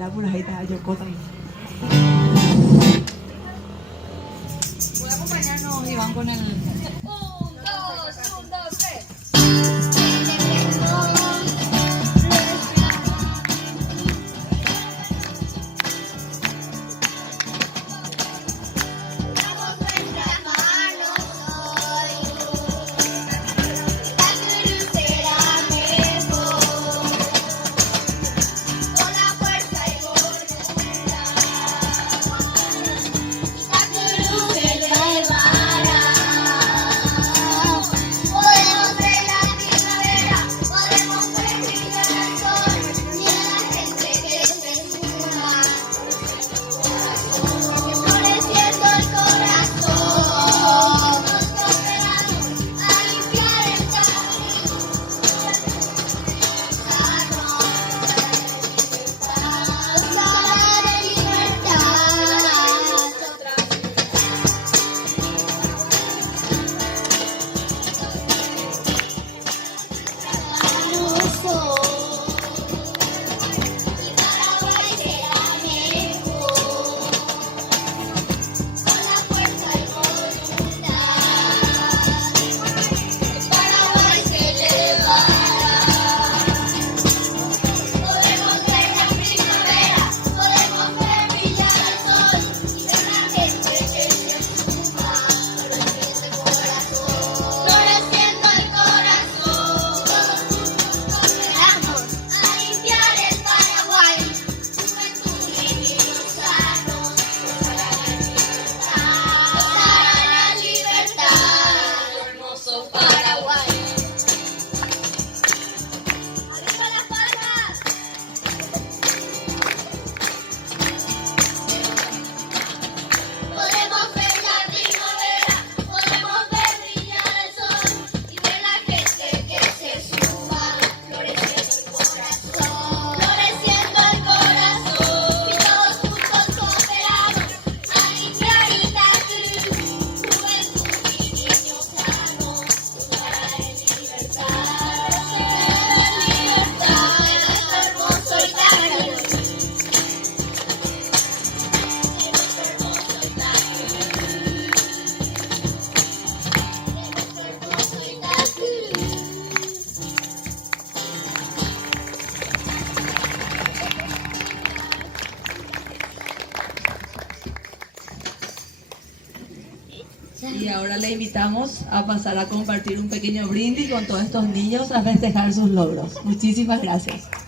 la puradita yo también. Voy a acompañarnos, Iván, con el... Y ahora le invitamos a pasar a compartir un pequeño brindis con todos estos niños a festejar sus logros. Muchísimas gracias.